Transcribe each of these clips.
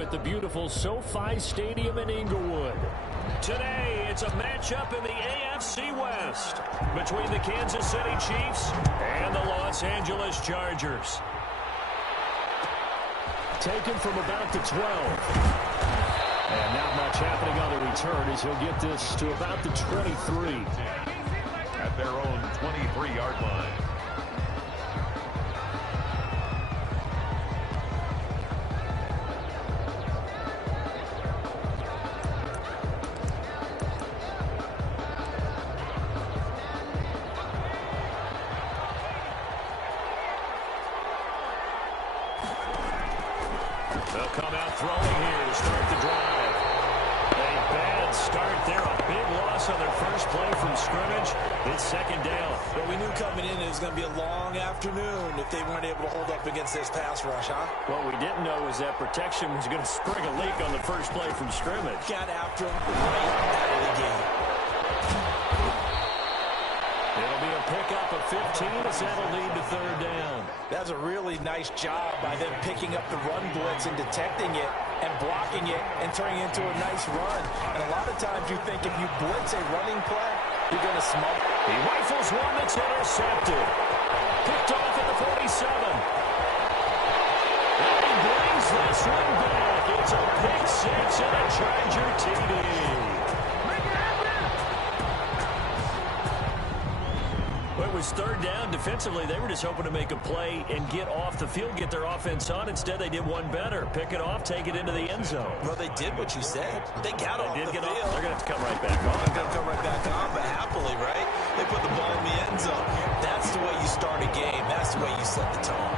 at the beautiful SoFi Stadium in Inglewood. Today, it's a matchup in the AFC West between the Kansas City Chiefs and the Los Angeles Chargers. Taken from about the 12. And not much happening on the return as he'll get this to about the 23. At their own 23-yard line. They'll come out throwing here to start the drive. A bad start there. A big loss on their first play from scrimmage. It's second down. Well, we knew coming in it was going to be a long afternoon if they weren't able to hold up against this pass rush, huh? What we didn't know was that protection was going to spring a leak on the first play from scrimmage. Got after him right out of the game. It'll be a pickup of 15 as that'll lead to third down. That's a really nice job by them picking up the run blitz and detecting it and blocking it and turning it into a nice run. And a lot of times you think if you blitz a running play, you're going to smother. He rifles one that's intercepted. Picked off at the 47. And he brings this one back. It's a pick six and a Charger TD. Well, it was third down. Defensively, they were just hoping to make a play and get off the field, get their offense on. Instead, they did one better. Pick it off, take it into the end zone. Well, they did what you said. They got off the field. They're going to have to come right back on. They're going to come right back on, but happily, right? They put the ball in the end zone. That's the way you start a game. That's the way you set the tone.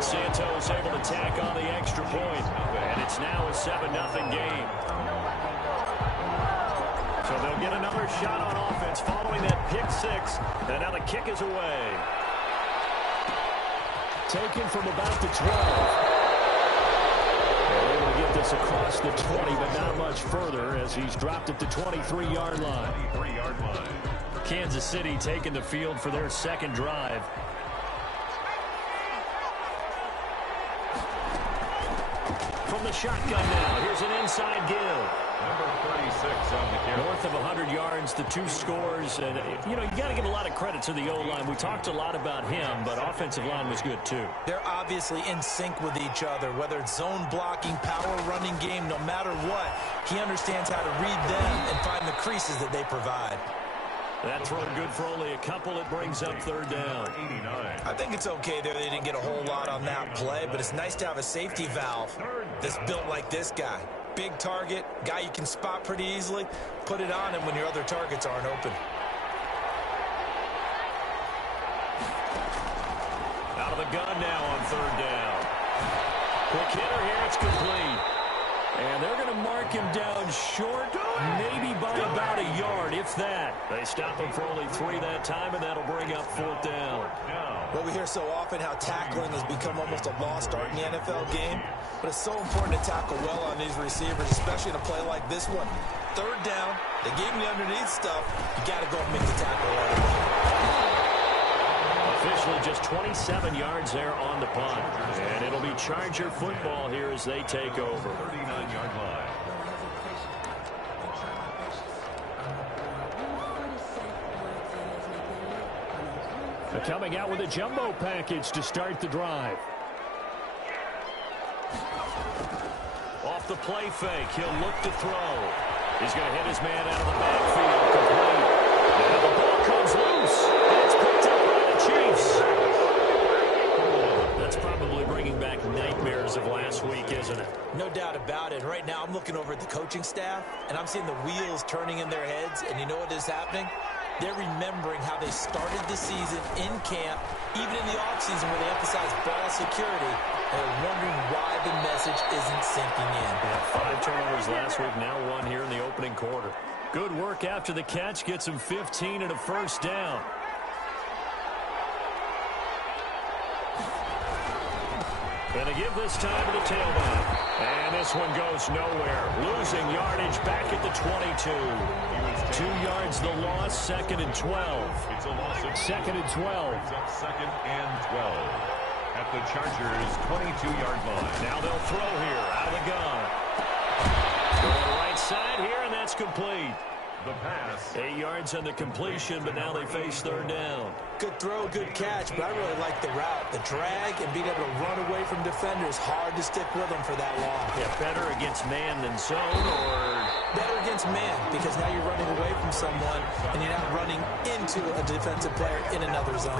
Santos able to tack on the extra point, and it's now a 7-0 game. So they'll get another shot on offense following that pick six, and now the kick is away. Taken from about the 12. They're able to get this across the 20, but not much further as he's dropped at the 23-yard line. Kansas City taking the field for their second drive. From the shotgun now, here's an inside give. Number 36 on the carry. North of 100 yards, the two scores. And, you know, you got to give a lot of credit to the O-line. We talked a lot about him, but offensive line was good, too. They're obviously in sync with each other, whether it's zone blocking, power running game, no matter what. He understands how to read them and find the creases that they provide. That throw good for only a couple. It brings up third down. I think it's okay there. They didn't get a whole lot on that play, but it's nice to have a safety valve that's built like this guy. Big target, guy you can spot pretty easily. Put it on him when your other targets aren't open. Out of the gun now on third down. Quick hitter here. It's complete. And they're going to mark him down short, maybe by about a yard, if that. They stop him for only 3 that time, and that'll bring up fourth down. Well, we hear so often how tackling has become almost a lost art in the NFL game, but it's so important to tackle well on these receivers, especially in a play like this one. Third down, they gave him the underneath stuff. You got to go and make the tackle right. Officially just 27 yards there on the punt. And it'll be Charger football here as they take over. 39-yard line. They're coming out with a jumbo package to start the drive. Off the play fake, he'll look to throw. He's going to hit his man out of the backfield. Complete. And the ball comes loose. It's picked up by the Chiefs. That's probably bringing back nightmares of last week, isn't it? No doubt about it. Right now I'm looking over at the coaching staff, and I'm seeing the wheels turning in their heads, and you know what is happening? They're remembering how they started the season in camp, even in the offseason where they emphasized ball security. They're wondering why the message isn't sinking in. Yeah, 5 turnovers last week, now 1 here in the opening quarter. Good work after the catch, gets him 15 and a first down. Gonna give this time to the tailback. And this one goes nowhere. Losing yardage back at the 22. 2 yards the loss, 2nd and 12. It's a loss of 2nd and 12. It's up 2nd and 12 at the Chargers' 22-yard line. Now they'll throw here out of the gun. complete. The pass. 8 yards on the completion, but now they face third down. Good throw, good catch, but I really like the route. The drag and being able to run away from defenders, hard to stick with them for that long. Yeah, better against man than zone, or better against man, because now you're running away from someone and you're not running into a defensive player in another zone.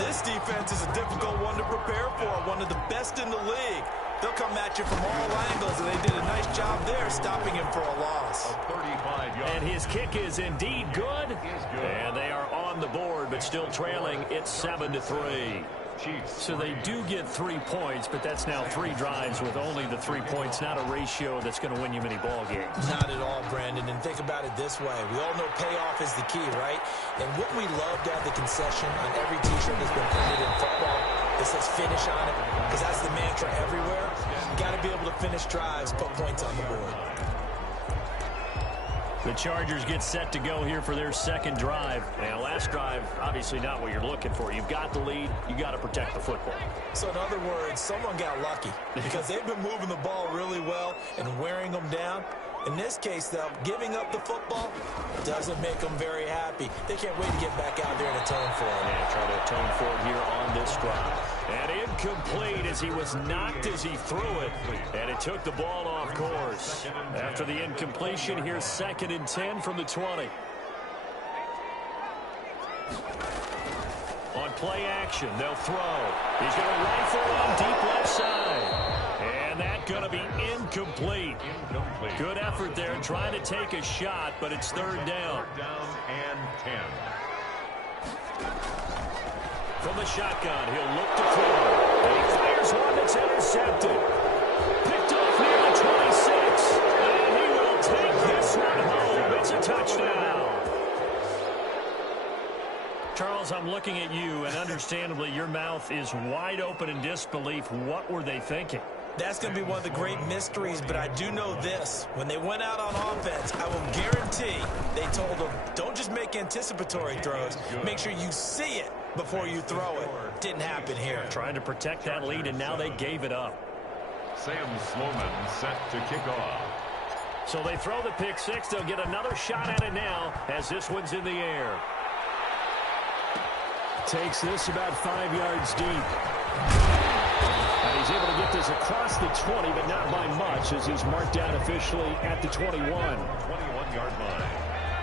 This defense is a difficult one to prepare for, one of the best in the league. They'll come at you from all angles, and they did a nice job there stopping him for a loss. 35 yards. And his kick is indeed good. And they are on the board, but still trailing. It's 7-3. Chiefs. So they do get 3 points, but that's now 3 drives with only the 3 points, not a ratio that's going to win you many ball games. Not at all, Brandon. And think about it this way. We all know payoff is the key, right? And what we love to have the concession on every T-shirt that's been printed in football, it says finish on it, because that's the mantra everywhere. You got to be able to finish drives, put points on the board. The Chargers get set to go here for their second drive. Now, last drive, obviously not what you're looking for. You've got the lead. You got to protect the football. So, in other words, someone got lucky because they've been moving the ball really well and wearing them down. In this case, though, giving up the football doesn't make them very happy. They can't wait to get back out there and atone for it. Yeah, try to atone for it here on this drive. And incomplete as he was knocked as he threw it. And it took the ball off course. After the incompletion, here's 2nd and 10 from the 20. On play action, they'll throw. He's going to rifle on deep left side. And that's going to be incomplete. Good effort there, trying to take a shot, but it's third down. Third down and 10. From the shotgun, he'll look to throw. And he fires one that's intercepted. Picked off near the 26. And he will take this one home. It's a touchdown. Charles, I'm looking at you, and understandably, your mouth is wide open in disbelief. What were they thinking? That's going to be one of the great mysteries, but I do know this. When they went out on offense, I will guarantee they told them, don't just make anticipatory throws. Make sure you see it before you throw it. Didn't happen here. Trying to protect that lead, and now they gave it up. Sam Sloman set to kick off. So they throw the pick six. They'll get another shot at it now as this one's in the air. Takes this about 5 yards deep. And he's able to get this across the 20, but not by much as he's marked down officially at the 21. 21-yard line.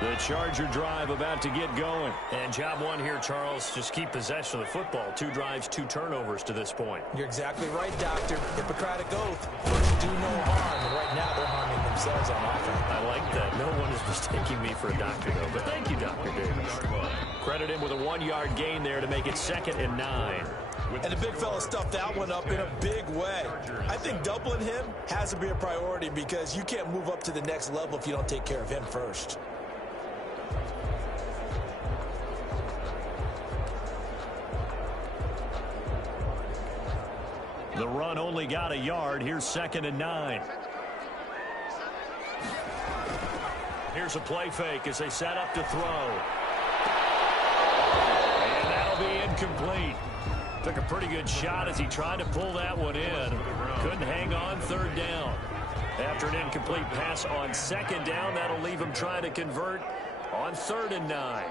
The Charger drive about to get going. And job one here, Charles, just keep possession of the football. 2 drives, 2 turnovers to this point. You're exactly right, Doctor. Hippocratic oath. First, do no harm. And right now, they're harming themselves on offense. I like that. No one is mistaking me for a doctor, though. But thank you, Dr. Davis. Credit him with a 1-yard gain there to make it 2nd and 9. And the big fella stuffed that one up in a big way. I think doubling him has to be a priority because you can't move up to the next level if you don't take care of him first. The run only got a yard. Here's 2nd and 9. Here's a play fake as they set up to throw. And that'll be incomplete. Took a pretty good shot as he tried to pull that one in. Couldn't hang on 3rd down. After an incomplete pass on 2nd down, that'll leave him trying to convert on 3rd and 9.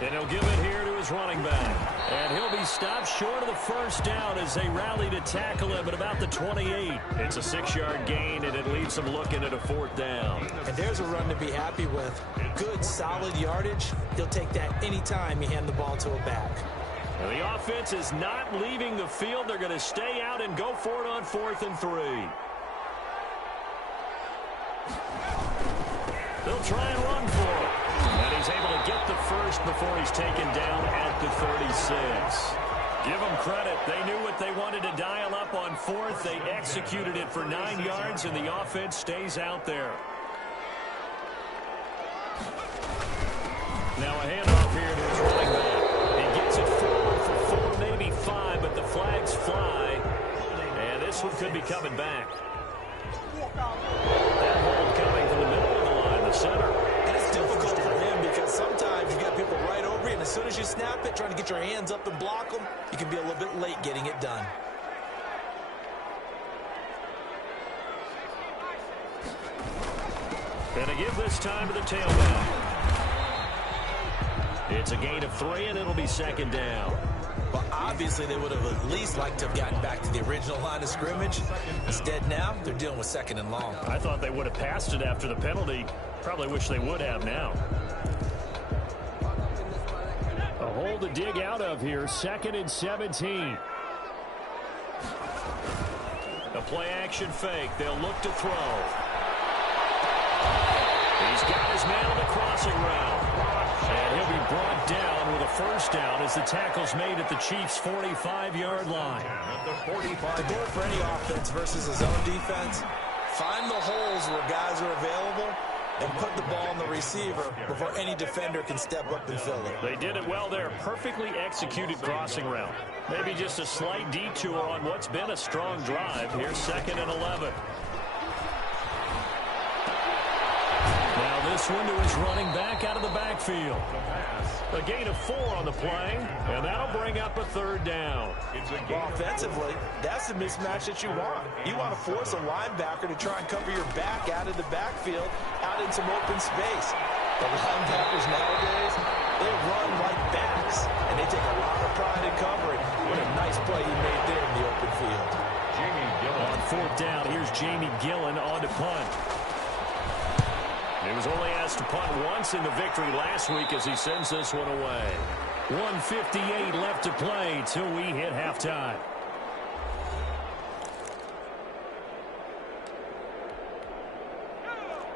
And he'll give it here to his running back. And he'll be stopped short of the 1st down as they rally to tackle him at about the 28. It's a 6-yard gain, and it leaves them looking at a 4th down. And there's a run to be happy with. Good, solid yardage. He'll take that anytime you hand the ball to a back. And the offense is not leaving the field. They're going to stay out and go for it on 4th and 3. They'll try and run for it. And he's able to get the first before he's taken down at the 36. Give them credit. They knew what they wanted to dial up on 4th. They executed it for 9 yards, and the offense stays out there. Now a handoff here to his running back. He gets it forward for 4, maybe 5, but the flags fly. And this one could be coming back. That hold coming from the middle of the line, the center. And it's difficult for him because sometimes you got people right over you, and as soon as you snap it, trying to get your hands up and block them, you can be a little bit late getting it done. And to give this time to the tailback. It's a gain of 3, and it'll be second down. Well, obviously, they would have at least liked to have gotten back to the original line of scrimmage. Instead, now, they're dealing with second and long. I thought they would have passed it after the penalty. Probably wish they would have now. A hole to dig out of here, 2nd and 17. A play-action fake. They'll look to throw. He's got his man on the crossing route. And he'll be brought down with a first down as the tackle's made at the Chiefs' 45-yard line. The goal for any offense versus a zone defense, find the holes where guys are available and put the ball on the receiver before any defender can step up and fill it. They did it well there. Perfectly executed crossing route. Maybe just a slight detour on what's been a strong drive. Here's 2nd and 11. Now this one to his running back out of the backfield. A gain of 4 on the play, and that'll bring up a 3rd down. Well, offensively, that's the mismatch that you want. You want to force a linebacker to try and cover your back out of the backfield, out in some open space. The linebackers nowadays, they run like backs, and they take a lot of pride in covering. What a nice play he made there in the open field. Jamie Gillen. On 4th down, here's Jamie Gillen on to punt. He was only asked to punt once in the victory last week as he sends this one away. 1:58 left to play till we hit halftime.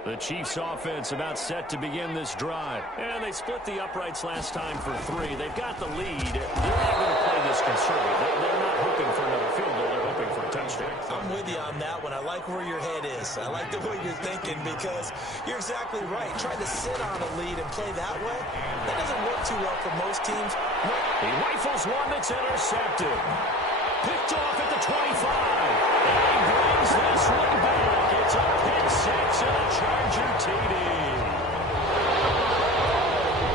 The Chiefs offense about set to begin this drive. And they split the uprights last time for 3. They've got the lead. They're not going to play this conservative. They're not hoping for another field goal. They're hoping for a touchdown. I'm with you on that one. I like where your head is. I like the way you're thinking because you're exactly right. Trying to sit on a lead and play that way, that doesn't work too well for most teams. He rifles one that's intercepted. Picked off at the 25. And he brings this one back. It's a pick 6 and a Charger TD.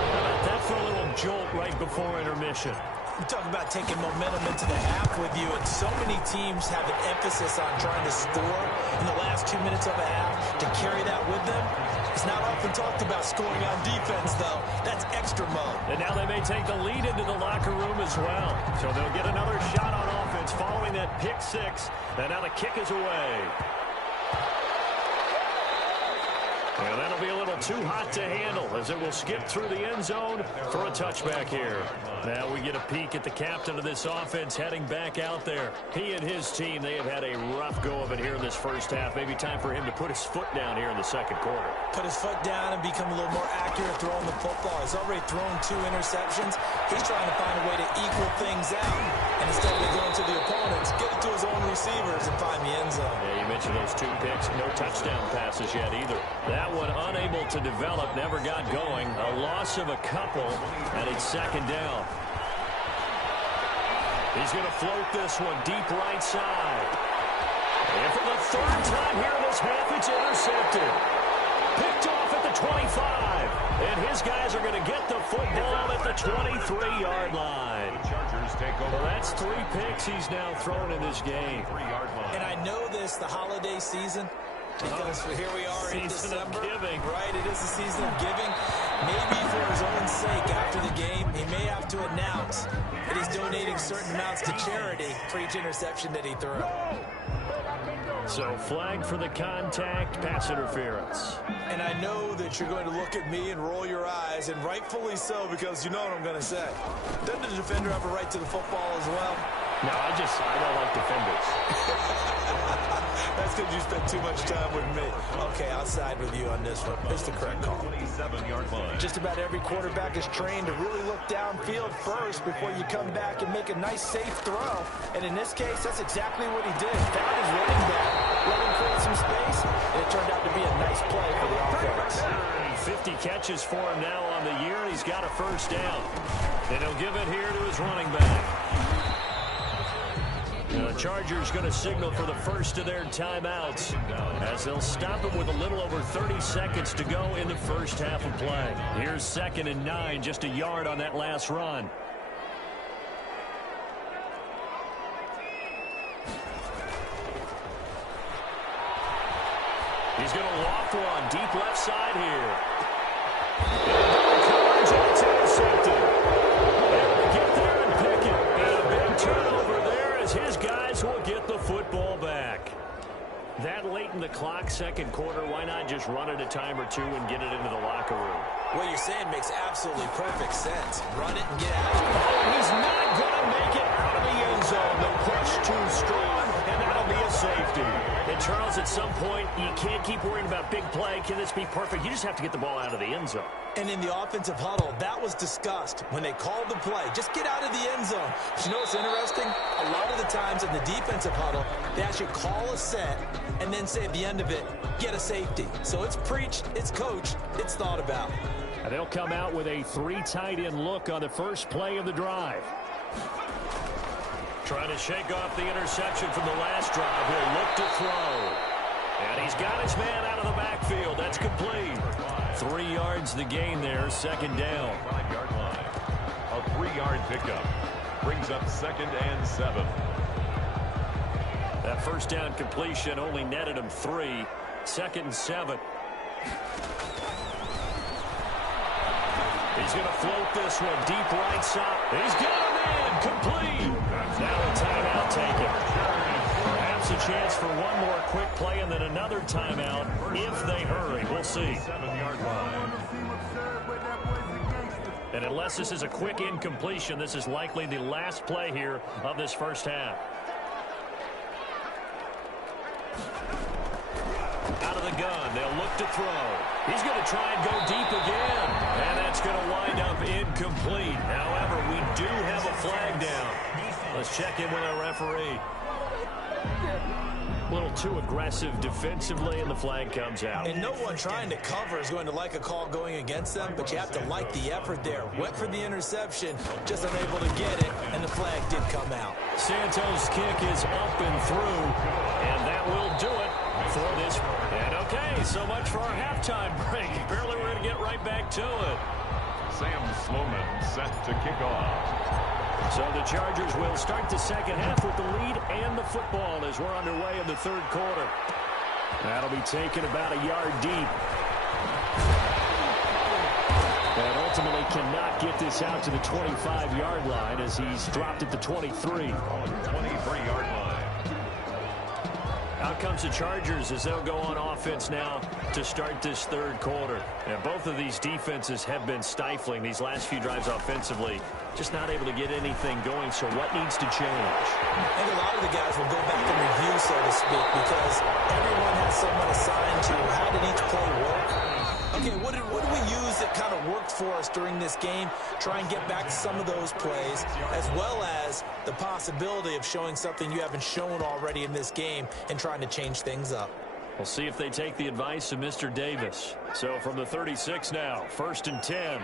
How about that for a little jolt right before intermission? We talk about taking momentum into the half with you, and so many teams have an emphasis on trying to score in the last 2 minutes of a half to carry that with them. It's not often talked about scoring on defense, though. That's extra mode. And now they may take the lead into the locker room as well. So they'll get another shot on offense following that pick 6. And now the kick is away. And that'll be a little too hot to handle as it will skip through the end zone for a touchback here. Now we get a peek at the captain of this offense heading back out there. He and his team, they have had a rough go of it here in this first half. Maybe time for him to put his foot down here in the second quarter. Put his foot down and become a little more accurate throwing the football. He's already thrown 2 interceptions. He's trying to find a way to equal things out. And instead of going to the opponents, get it to his own receivers and find the end zone. Yeah, you mentioned those 2 picks. No touchdown passes yet either. That one unable to develop, never got going. A loss of a couple, and it's second down. He's going to float this one deep right side. And for the 3rd time here in this half, it's intercepted. Picked off at the 25. And his guys are going to get the football at the 23-yard line. Well, that's 3 picks he's now thrown in this game. And I know this, the holiday season, because here we are in December. Giving. Right, it is the season of giving. Maybe for his own sake after the game, he may have to announce that he's donating certain amounts to charity for each interception that he threw. So flag for the contact, pass interference. And I know that you're going to look at me and roll your eyes, and rightfully so, because you know what I'm going to say. Doesn't the defender have a right to the football as well? No, I don't like defenders. That's because you spent too much time with me. Okay, I'll side with you on this one. It's the correct call. 27-yard line. Just about every quarterback is trained to really look downfield first before you come back and make a nice, safe throw. And in this case, that's exactly what he did. Found his running back, let him create some space, and it turned out to be a nice play for the offense. 50 catches for him now on the year, and he's got a first down. And he'll give it here to his running back. The Chargers going to signal for the first of their timeouts as they'll stop it with a little over 30 seconds to go in the first half of play. Here's 2nd and 9, just a yard on that last run. He's going to loft one deep left side here. Coverage, and it's intercepted. Able to get there and pick it. And a big turnover there as his guys will get the football back. That late in the clock, second quarter, why not just run it a time or two and get it into the locker room? What you're saying makes absolutely perfect sense. Run it and get out of it. Oh, he's not going to make it out of the end zone. The push too strong, and that'll be a safety. And Charles, at some point, you can't keep worrying about big play. Can this be perfect? You just have to get the ball out of the end zone. And in the offensive huddle, that was discussed when they called the play. Just get out of the end zone. But you know what's interesting? A lot of the times in the defensive huddle, they actually call a set and then say at the end of it, get a safety. So it's preached, it's coached, it's thought about. And they'll come out with a 3 tight end look on the first play of the drive. Trying to shake off the interception from the last drive. He'll look to throw. And he's got his man out of the backfield. That's complete. 3 yards the gain there, second down. 5-yard line. A 3-yard pickup. Brings up 2nd and 7. That first down completion only netted him 3. 2nd and 7. He's going to float this one deep right side. He's got him in. Complete. Now a timeout taken. Perhaps a chance for one more quick play and then another timeout if they hurry. We'll see. 7-yard line. And unless this is a quick incompletion, this is likely the last play here of this first half. Out of the gun, they'll look to throw. He's going to try and go deep again. And that's going to wind up incomplete. However, we do have a flag down. Let's check in with our referee. A little too aggressive defensively, and the flag comes out. And no one trying to cover is going to like a call going against them, but you have to like the effort there. Went for the interception, just unable to get it, and the flag did come out. Santos' kick is up and through, and that will do it for this. And okay, so much for our halftime break. Apparently we're going to get right back to it. Sam Sloman set to kick off. So the Chargers will start the second half with the lead and the football as we're underway in the third quarter. That'll be taken about a yard deep. And ultimately cannot get this out to the 25-yard line as he's dropped at the 23. 23-yard line. Out comes the Chargers as they'll go on offense now to start this third quarter. And both of these defenses have been stifling these last few drives offensively. Just not able to get anything going, so what needs to change? I think a lot of the guys will go back and review, so to speak, because everyone has someone assigned to how did each play work. Okay, what did we use that kind of worked for us during this game? Try and get back to some of those plays, as well as the possibility of showing something you haven't shown already in this game and trying to change things up. We'll see if they take the advice of Mr. Davis. So from the 36 now, 1st and 10.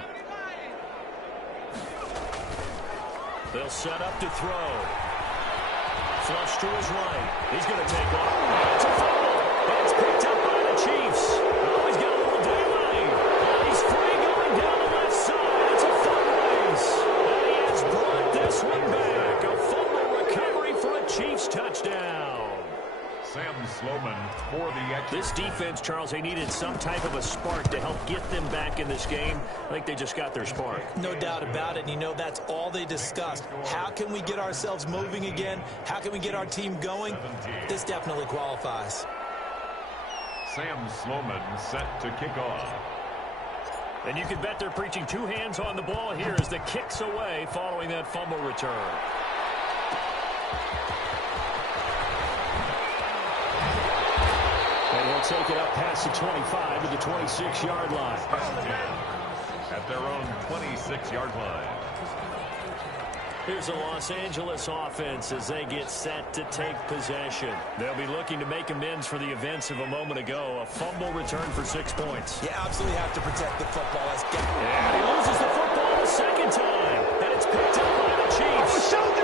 They'll set up to throw. Flush to his right. He's going to take off. It's a fumble. It's picked up by the Chiefs. Oh, he's got a little daylight. And he's free going down the left side. It's a foot race. And he has brought this one back. A fumble recovery for a Chiefs touchdown. Sam Sloman for the extra. This defense, Charles, they needed some type of a spark to help get them back in this game. I think they just got their spark. No doubt about it. And you know, that's all they discussed. How can we get ourselves moving again? How can we get our team going? This definitely qualifies. Sam Sloman set to kick off. And you can bet they're preaching 2 hands on the ball here as the kick's away following that fumble return. And he'll take it up past the 25 to the 26-yard line. At their own 26-yard line. Here's the Los Angeles offense as they get set to take possession. They'll be looking to make amends for the events of a moment ago. A fumble return for 6 points. You absolutely have to protect the football. And he loses the football the second time. And it's picked up by the Chiefs. And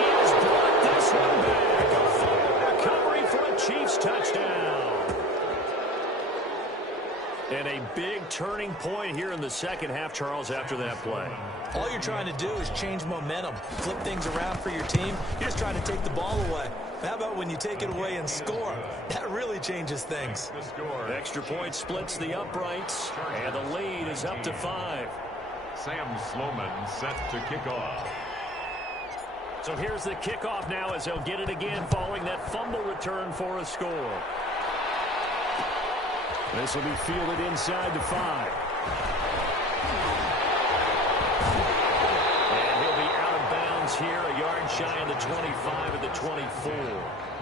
he has brought this one back. A fumble recovery for a Chiefs touchdown. And a big turning point here in the second half, Charles, after that play. All you're trying to do is change momentum, flip things around for your team. You're just trying to take the ball away. How about when you take it away and score? That really changes things. Extra point splits the uprights, and the lead is up to 5. Sam Sloman set to kick off. So here's the kickoff now as they'll get it again following that fumble return for a score. This will be fielded inside the 5. And he'll be out of bounds here, a yard shy of the 25 at the 24.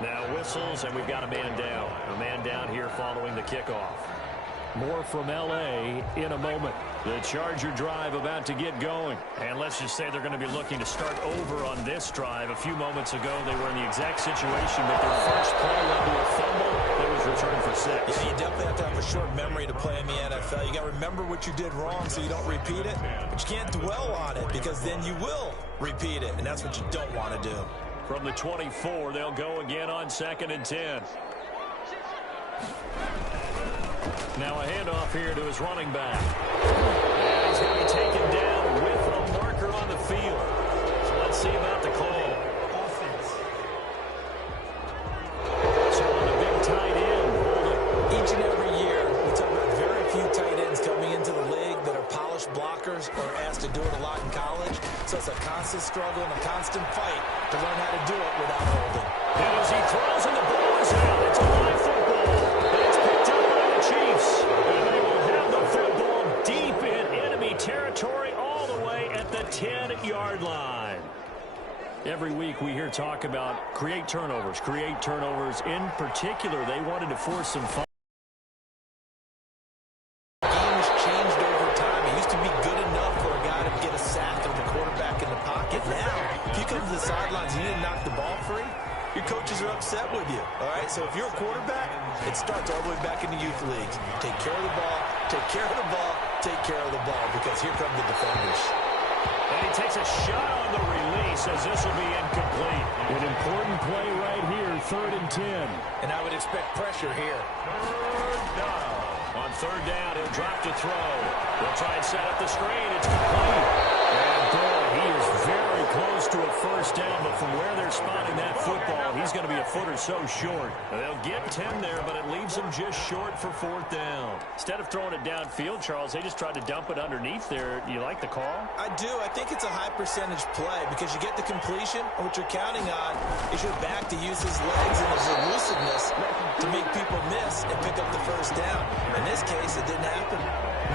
Now whistles, and we've got a man down. A man down here following the kickoff. More from L.A. in a moment. The Charger drive about to get going. And let's just say they're going to be looking to start over on this drive. A few moments ago, they were in the exact situation that their first play led to a fumble that was returned for 6. Yeah, you definitely have to have a short memory to play in the NFL. You got to remember what you did wrong so you don't repeat it. But you can't dwell on it because then you will repeat it. And that's what you don't want to do. From the 24, they'll go again on 2nd and 10. Now a handoff here to his running back. And he's going to be taken down with a marker on the field. So let's see about the call. So on the big tight end, each and every year, we talk about very few tight ends coming into the league that are polished blockers or asked to do it a lot in college. So it's a constant struggle and a constant fight to learn how to do it without holding. And as he throws and the ball is out, it's a live football. And it's picked up by the Chiefs. And they will have the football deep in enemy territory all the way at the 10-yard line. Every week we hear talk about create turnovers. In particular, they wanted to force some fun. Games changed over time. It used to be good enough for a guy to get a sack of the quarterback in the pocket. Now, if you come to the sidelines and you didn't knock the ball free, your coaches are upset with you, all right? So if you're a quarterback, it starts all the way back in the youth leagues. Take care of the ball, take care of the ball, take care of the ball, because here come the defenders. And he takes a shot on the release as this will be incomplete. An important play right here, 3rd and 10. And I would expect pressure here. On 3rd down, he'll drop to throw. They'll try and set up the screen. It's complete. And boy, he is very close to a 1st down, but from where they're spotting that football, he's going to be a foot or so short. They'll get 10 there, but it leaves him just short for 4th down. Instead of throwing it downfield, Charles, they just tried to dump it underneath there. You like the call? I do. I think it's a high percentage play because you get the completion, and what you're counting on is your back to use his legs and his elusiveness to make people miss and pick up the 1st down. In this case, it didn't happen.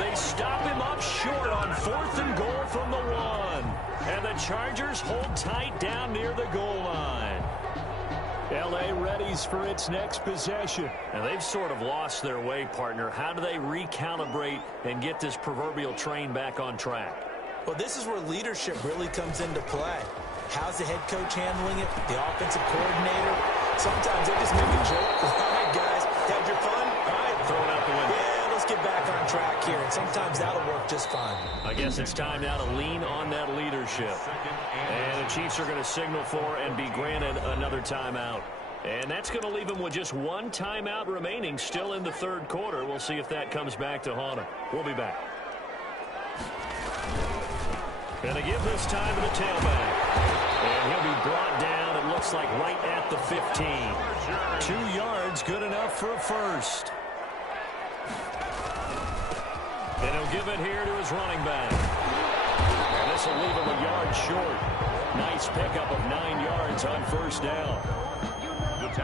They stop him up short on 4th and goal from the 1. And the Chargers hold tight down near the goal line. L.A. readies for its next possession. And they've sort of lost their way, partner. How do they recalibrate and get this proverbial train back on track? Well, this is where leadership really comes into play. How's the head coach handling it? The offensive coordinator? Sometimes they just make a joke. All right, guys, had your fun? All right, throw it out the window. Yeah, let's get back on track here. And sometimes that'll work just fine. I guess it's time now to lean on that leadership. And the Chiefs are going to signal for and be granted another timeout. And that's going to leave them with just 1 timeout remaining still in the 3rd quarter. We'll see if that comes back to haunt them. We'll be back. Going to give this time to the tailback. And he'll be brought down, it looks like, right at the 15. 2 yards, good enough for a 1st. And he'll give it here to his running back. And this will leave him a yard short. Nice pickup of 9 yards on 1st down.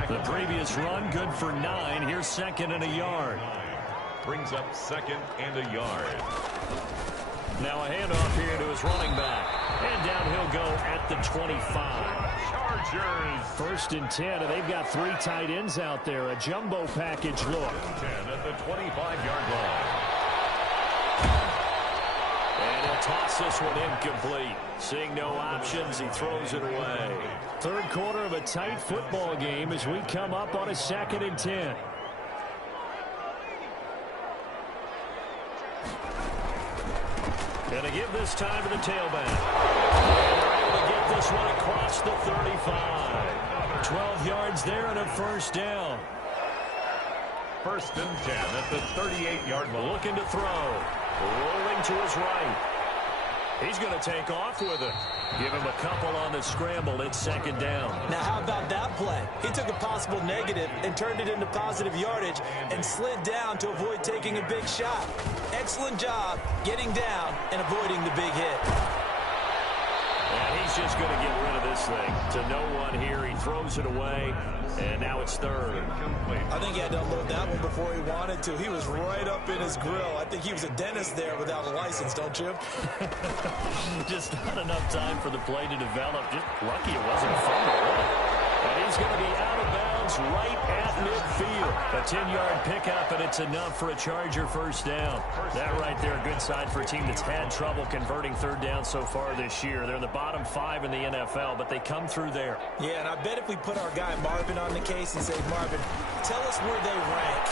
The previous run, good for 9. Here's 2nd and a yard. Brings up 2nd and a yard. Now a handoff here to his running back. And down he'll go at the 25. Chargers. 1st and 10, and they've got 3 tight ends out there. A jumbo package look. 10 at the 25-yard line. And he'll toss this one incomplete. Seeing no options, he throws it away. 3rd quarter of a tight football game as we come up on a 2nd and 10. Going to give this time to the tailback. And they're able to get this one across the 35. 12 yards there and a 1st down. First and 10 at the 38-yard line. Looking to throw. Rolling to his right. He's going to take off with it. Give him a couple on the scramble. It's second down. Now, how about that play? He took a possible negative and turned it into positive yardage and slid down to avoid taking a big shot. Excellent job getting down and avoiding the big hit. And he's just going to get rid of this thing. To no one here. He throws it away, and now it's third. I think he had to unload that one before he wanted to. He was right up in his grill. I think he was a dentist there without a license, don't you? Just not enough time for the play to develop. Just lucky it wasn't a fumble. And he's going to be out of bounds right at midfield. A 10-yard pickup, and it's enough for a Charger first down. That right there, a good sign for a team that's had trouble converting third down so far this year. They're in the bottom 5 in the NFL, but they come through there. Yeah, and I bet if we put our guy Marvin on the case and say, Marvin, tell us where they rank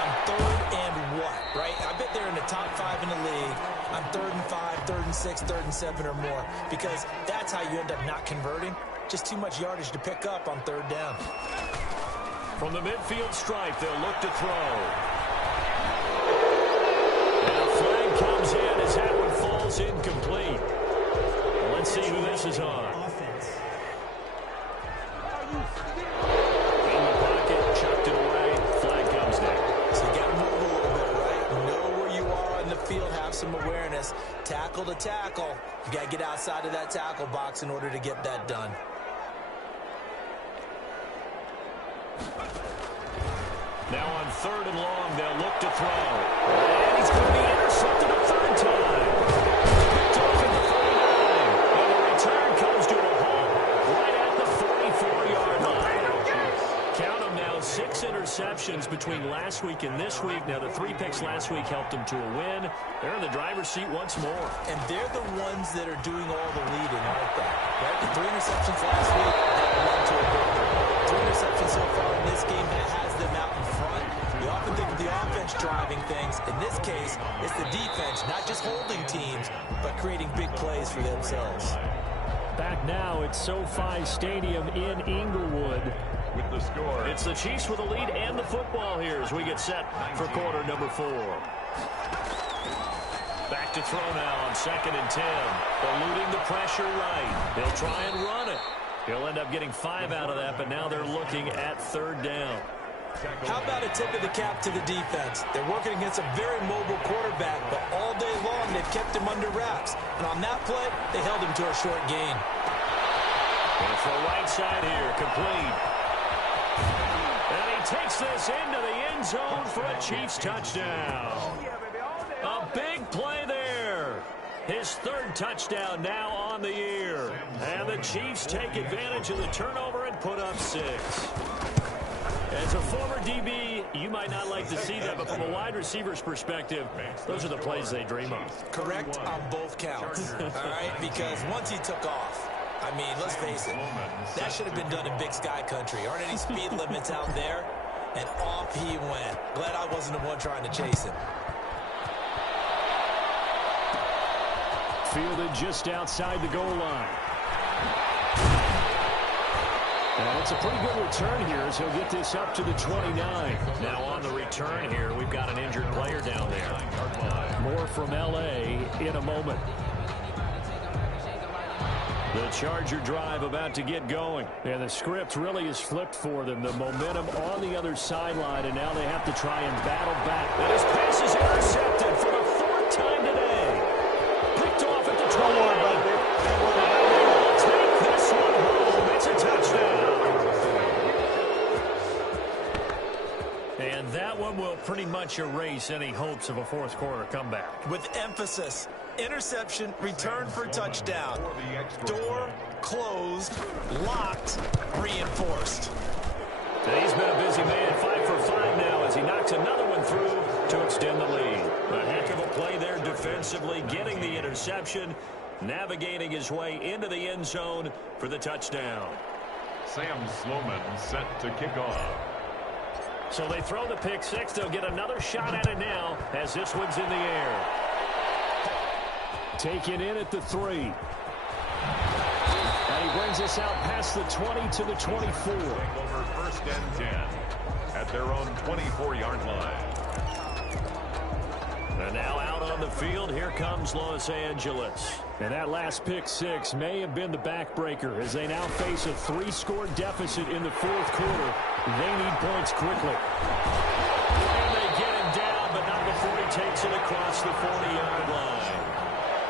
on third and what, right? I bet they're in the top 5 in the league on third and 5, third and 6, third and 7 or more, because that's how you end up not converting. Just too much yardage to pick up on third down. From the midfield stripe, they'll look to throw. And a flag comes in as that one falls incomplete. Let's see who this is on. In the pocket, chucked it away. Flag comes down. So you got to move a little bit, right? Know where you are on the field, have some awareness. Tackle to tackle. You got to get outside of that tackle box in order to get that done. Now on third and long, they'll look to throw. And he's going to be intercepted a third time. Picked off at the 49. And the return comes to a halt right at the 44-yard line. Count them now, 6 interceptions between last week and this week. Now the 3 picks last week helped them to a win. They're in the driver's seat once more. And they're the ones that are doing all the leading, aren't they? Right? The 3 interceptions last week, that led to a victory. 3 interceptions so far in this game that has them out in front. You often think of the offense driving things. In this case, it's the defense, not just holding teams, but creating big plays for themselves. Back now at SoFi Stadium in Inglewood. With the score, It's the Chiefs with the lead and the football here as we get set for quarter number 4. Back to throw now on 2nd and 10. Eluding the pressure right. They'll try and run it. He'll end up getting 5 out of that, but now they're looking at third down. How about a tip of the cap to the defense? They're working against a very mobile quarterback, but all day long they've kept him under wraps. And on that play, they held him to a short gain. And for right side here, complete. And he takes this into the end zone for a Chiefs touchdown. A big play there. His 3rd touchdown now on the year. And the Chiefs take advantage of the turnover and put up 6. As a former DB, you might not like to see that, but from a wide receiver's perspective, those are the plays they dream of. Correct on both counts, all right? Because once he took off, I mean, let's face it, that should have been done in Big Sky Country. Aren't any speed limits out there? And off he went. Glad I wasn't the one trying to chase him. Fielded just outside the goal line. And it's a pretty good return here as he'll get this up to the 29. Now on the return here, we've got an injured player down there. More from L.A. in a moment. The Charger drive about to get going. And the script really is flipped for them. The momentum on the other sideline, and now they have to try and battle back. And his pass is intercepted for the 4th time today. Picked off at the 20. Take this one home. It's a touchdown. And that one will pretty much erase any hopes of a 4th quarter comeback. With emphasis, interception, return for touchdown. Door closed, locked, reinforced. And he's been a busy man, 5 for 5 now as he knocks another one through to extend the lead. A heck of a play there defensively, getting the interception, navigating his way into the end zone for the touchdown. Sam Sloman set to kick off. So they throw the pick 6. They'll get another shot at it now as this one's in the air. Taken in at the 3. And he brings brings us out past the 20 to the 24. Over first and 10 at their own 24-yard line. And now out on the field, here comes Los Angeles. And that last pick six may have been the backbreaker as they now face a 3-score deficit in the fourth quarter. They need points quickly. And they get him down, but not before he takes it across the 40-yard line.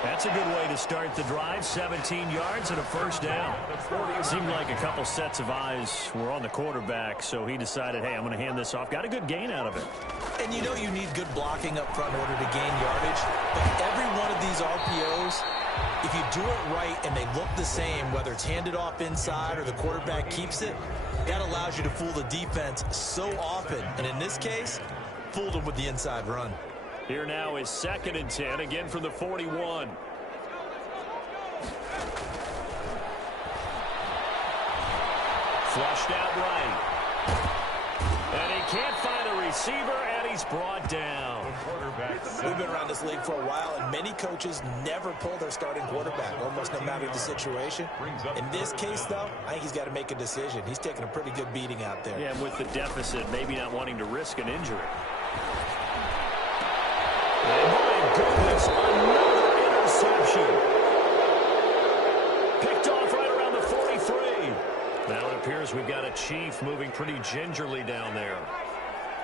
That's a good way to start the drive. 17 yards and a first down. Seemed like a couple sets of eyes were on the quarterback, so he decided, hey, I'm going to hand this off. Got a good gain out of it. And you know you need good blocking up front in order to gain yardage. But every one of these RPOs, if you do it right and they look the same, whether it's handed off inside or the quarterback keeps it, that allows you to fool the defense so often. And in this case, fooled them with the inside run. Here now is 2nd and 10, again from the 41. Flushed out right. And he can't find a receiver, and he's brought down. We've been around this league for a while, and many coaches never pull their starting quarterback, almost no matter the situation. In this case, though, I think he's got to make a decision. He's taking a pretty good beating out there. Yeah, and with the deficit, maybe not wanting to risk an injury. And my goodness, another interception. Picked off right around the 43. Now it appears we've got a Chief moving pretty gingerly down there.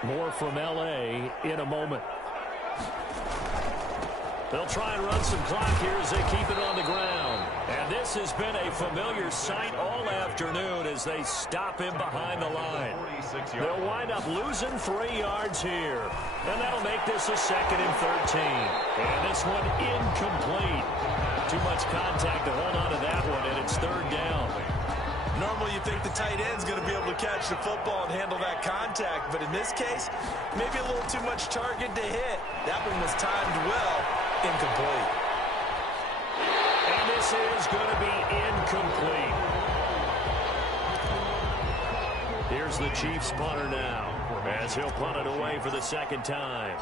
More from L.A. in a moment. They'll try and run some clock here as they keep it on the ground. And this has been a familiar sight all afternoon as they stop him behind the line. They'll wind up losing 3 yards here. And that'll make this a 2nd and 13. And this one incomplete. Too much contact to hold on to that one, and it's 3rd down. Normally you think the tight end's going to be able to catch the football and handle that contact, but in this case, maybe a little too much target to hit. That one was timed well, incomplete. And this is going to be incomplete. Here's the Chiefs punter now, as he'll punt it away for the 2nd time.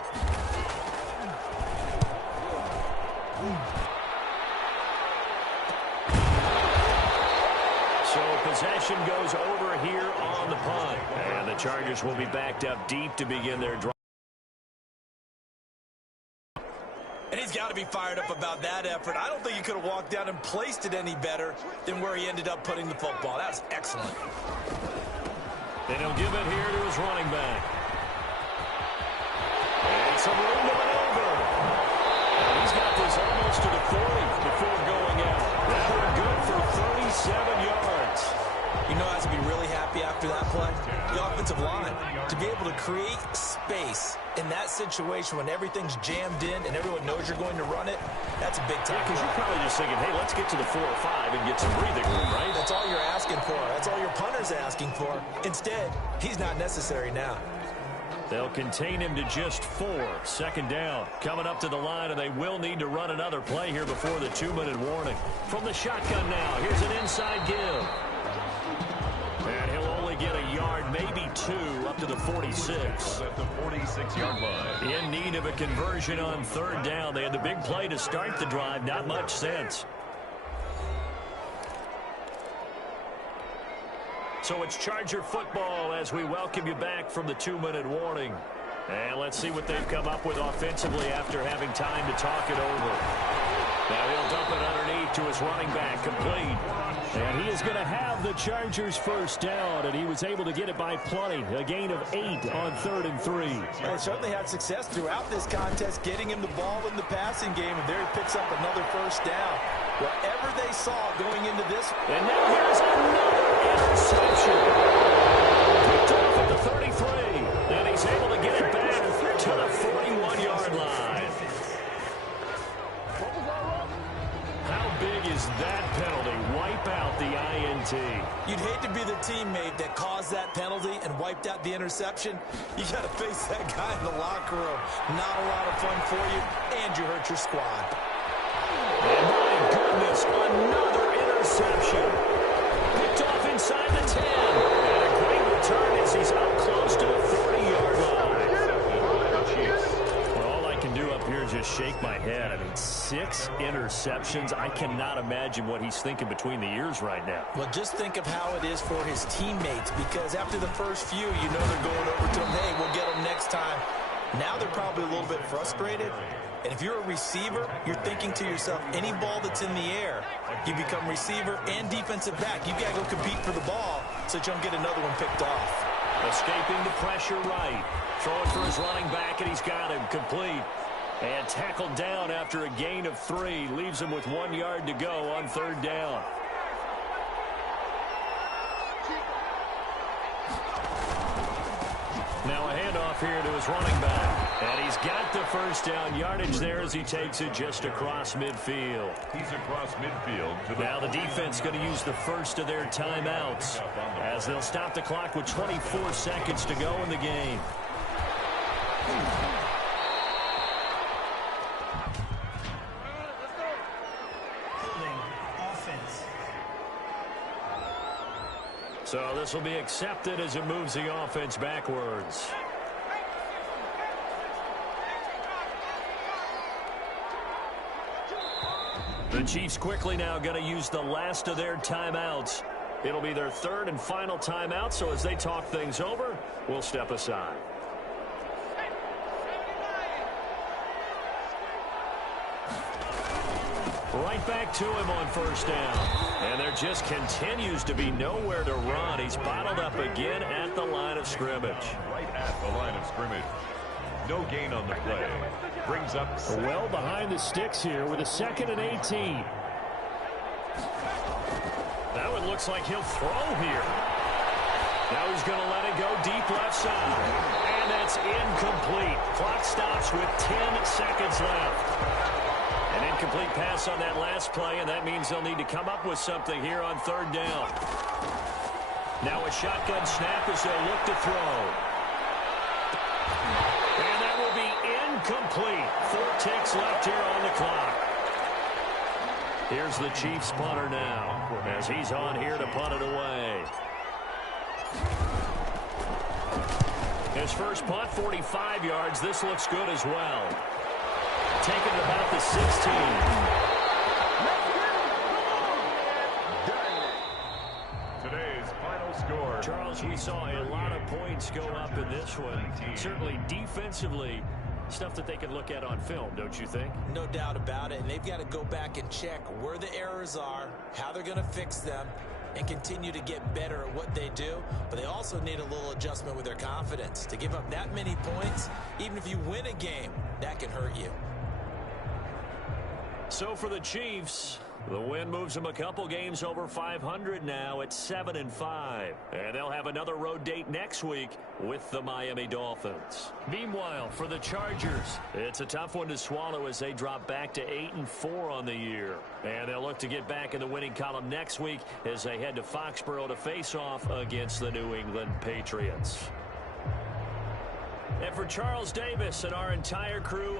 So possession goes over here on the punt. And the Chargers will be backed up deep to begin their drive. And he's got to be fired up about that effort. I don't think he could have walked down and placed it any better than where he ended up putting the football. That was excellent. And he'll give it here to his running back. And some room to maneuver. And he's got this almost to the 40 before going out. That one good for 37 yards. You know, has to be really happy after that play. The offensive line, to be able to create space in that situation when everything's jammed in and everyone knows you're going to run it, that's a big time. Because you're probably just thinking, hey, let's get to the 4 or 5 and get some breathing room, right? That's all you're asking for. That's all your punter's asking for. Instead, he's not necessary now. They'll contain him to just 4. 2nd down. Coming up to the line, and they will need to run another play here before the 2-minute warning. From the shotgun now, here's an inside give. And he'll only get a yard, maybe 2, up to the 46. At the 46-yard line. In need of a conversion on 3rd down. They had the big play to start the drive. Not much sense. So it's Charger football as we welcome you back from the 2-minute warning. And let's see what they've come up with offensively after having time to talk it over. Now he'll dump it underneath to his running back, complete. And he is going to have the Chargers' first down, and he was able to get it by plenty. A gain of 8 on 3rd and 3. They certainly had success throughout this contest, getting him the ball in the passing game, and there he picks up another first down. Whatever they saw going into this. And now here's another interception. Picked off at the 33, and he's able to get it back to the 41-yard line. How big is that penalty? Wipe out the INT. You'd hate to be the teammate that caused that penalty and wiped out the interception. You got to face that guy in the locker room. Not a lot of fun for you, and you hurt your squad. And my goodness, another interception. Picked off inside the 10. And a great return as he's up close to the 40-yard line. Well, all I can do up here is just shake my head. I mean, 6 interceptions. I cannot imagine what he's thinking between the ears right now. Well, just think of how it is for his teammates, because after the first few, you know they're going over to him, hey, we'll get them next time. Now they're probably a little bit frustrated. And if you're a receiver, you're thinking to yourself, any ball that's in the air, you become receiver and defensive back. You got to go compete for the ball so that you don't get another one picked off. Escaping the pressure right. Throwing for his running back, and he's got him complete. And tackled down after a gain of 3. Leaves him with 1 yard to go on 3rd down. Now a handoff here to his running back. And he's got the first down yardage there as he takes it just across midfield. He's across midfield. Now the defense going to use the first of their timeouts as they'll stop the clock with 24 seconds to go in the game. So this will be accepted as it moves the offense backwards. The Chiefs quickly now going to use the last of their timeouts. It'll be their 3rd and final timeout, so as they talk things over, we'll step aside. Right back to him on 1st down. And there just continues to be nowhere to run. He's bottled up again at the line of scrimmage. Right at the line of scrimmage. No gain on the play. Brings up well behind the sticks here with a 2nd and 18. Now it looks like he'll throw here. Now he's going to let it go deep left side. And that's incomplete. Clock stops with 10 seconds left. An incomplete pass on that last play, and that means they'll need to come up with something here on 3rd down. Now a shotgun snap as they'll look to throw. And that will be incomplete. 4 ticks left here on the clock. Here's the Chiefs punter now as he's on here to punt it away. His first punt, 45 yards. This looks good as well. Taken at about the 16. Today's final score. Charles, we saw a lot of points go up in this one. Certainly defensively, stuff that they can look at on film, don't you think? No doubt about it. And they've got to go back and check where the errors are, how they're going to fix them, and continue to get better at what they do. But they also need a little adjustment with their confidence. To give up that many points, even if you win a game, that can hurt you. So for the Chiefs, the win moves them a couple games over 500 now at 7-5. And they'll have another road date next week with the Miami Dolphins. Meanwhile, for the Chargers, it's a tough one to swallow as they drop back to 8-4 on the year. And they'll look to get back in the winning column next week as they head to Foxborough to face off against the New England Patriots. And for Charles Davis and our entire crew,